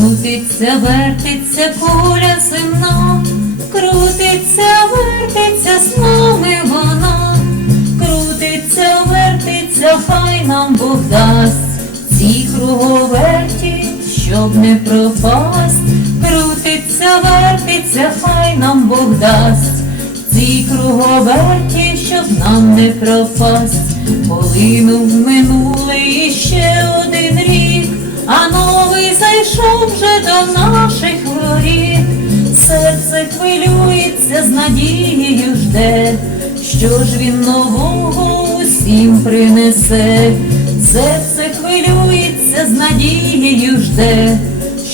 Крутиться, вертиться куля земна, крутиться, вертиться нами вона, крутиться, вертиться, хай нам Бог дасть. Ці круговерті, щоб не пропасть, крутиться, вертиться, хай нам Бог дасть. Ці круговерті, щоб нам не пропасть, полинув минулий ще один рік, а новий зайшов вже до наших воріт. Серце хвилюється з надією жде, що ж він нового усім принесе. Серце хвилюється з надією жде,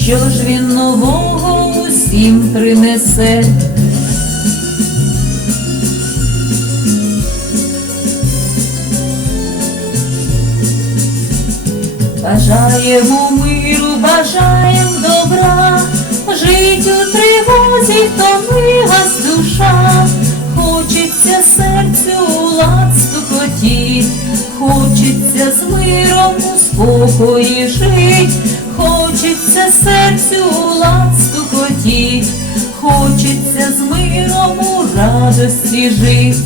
що ж він нового усім принесе. Бажаємо миру, бажаємо добра, жить у тривозі, втомилась душа, хочеться серцю у лад стукотіть, хочеться з миром у спокої жить, хочеться серцю у лад стукотіть, хочеться з миром у радості жить.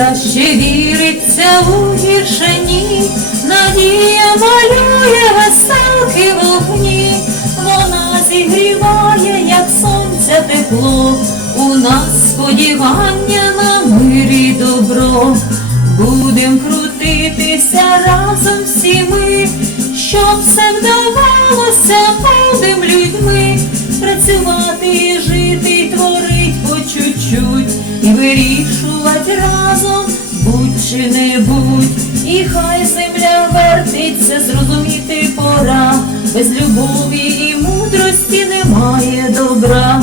Краще віриться у гіршані, надія малює веселки вогні, вона зігріває, як сонця тепло, у нас сподівання на мир і добро. Будем крутитися разом всі ми, щоб все вдавалося, будем людьми, працювати і жити, і творить по чуть-чуть, і вирішувати разом, будь чи не будь, і хай земля вертиться, зрозуміти пора, без любові і мудрості немає добра.